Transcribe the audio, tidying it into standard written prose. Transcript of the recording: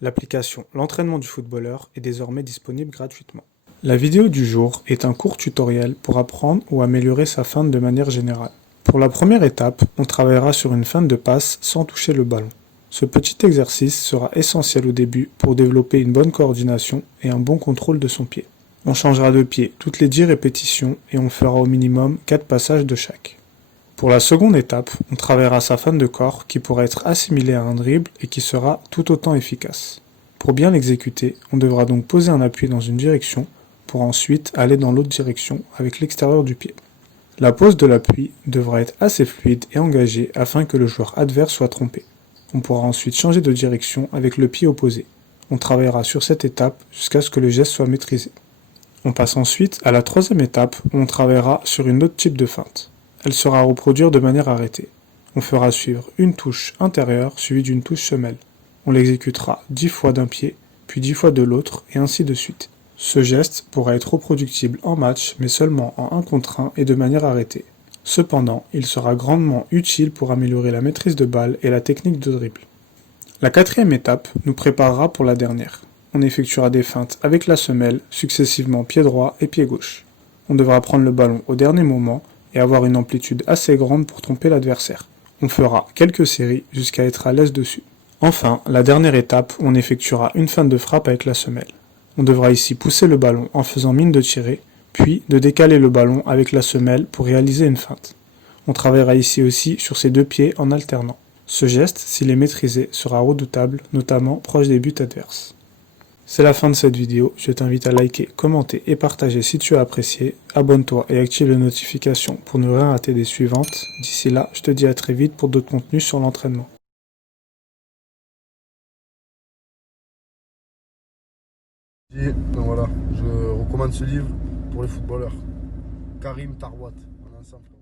L'application L'entraînement du footballeur est désormais disponible gratuitement. La vidéo du jour est un court tutoriel pour apprendre ou améliorer sa feinte de manière générale. Pour la première étape, on travaillera sur une feinte de passe sans toucher le ballon. Ce petit exercice sera essentiel au début pour développer une bonne coordination et un bon contrôle de son pied. On changera de pied toutes les 10 répétitions et on fera au minimum 4 passages de chaque. Pour la seconde étape, on travaillera sa feinte de corps qui pourra être assimilée à un dribble et qui sera tout autant efficace. Pour bien l'exécuter, on devra donc poser un appui dans une direction pour ensuite aller dans l'autre direction avec l'extérieur du pied. La pose de l'appui devra être assez fluide et engagée afin que le joueur adverse soit trompé. On pourra ensuite changer de direction avec le pied opposé. On travaillera sur cette étape jusqu'à ce que le geste soit maîtrisé. On passe ensuite à la troisième étape où on travaillera sur une autre type de feinte. Elle sera à reproduire de manière arrêtée. On fera suivre une touche intérieure suivie d'une touche semelle. On l'exécutera 10 fois d'un pied, puis 10 fois de l'autre, et ainsi de suite. Ce geste pourra être reproductible en match, mais seulement en 1 contre 1 et de manière arrêtée. Cependant, il sera grandement utile pour améliorer la maîtrise de balle et la technique de dribble. La quatrième étape nous préparera pour la dernière. On effectuera des feintes avec la semelle, successivement pied droit et pied gauche. On devra prendre le ballon au dernier moment et avoir une amplitude assez grande pour tromper l'adversaire. On fera quelques séries jusqu'à être à l'aise dessus. Enfin, la dernière étape, on effectuera une feinte de frappe avec la semelle. On devra ici pousser le ballon en faisant mine de tirer, puis de décaler le ballon avec la semelle pour réaliser une feinte. On travaillera ici aussi sur ses deux pieds en alternant. Ce geste, s'il est maîtrisé, sera redoutable, notamment proche des buts adverses. C'est la fin de cette vidéo, je t'invite à liker, commenter et partager si tu as apprécié. Abonne-toi et active les notifications pour ne rien rater des suivantes. D'ici là, je te dis à très vite pour d'autres contenus sur l'entraînement. Et ben voilà, je recommande ce livre pour les footballeurs. Karim Tarwat, un ancien frère.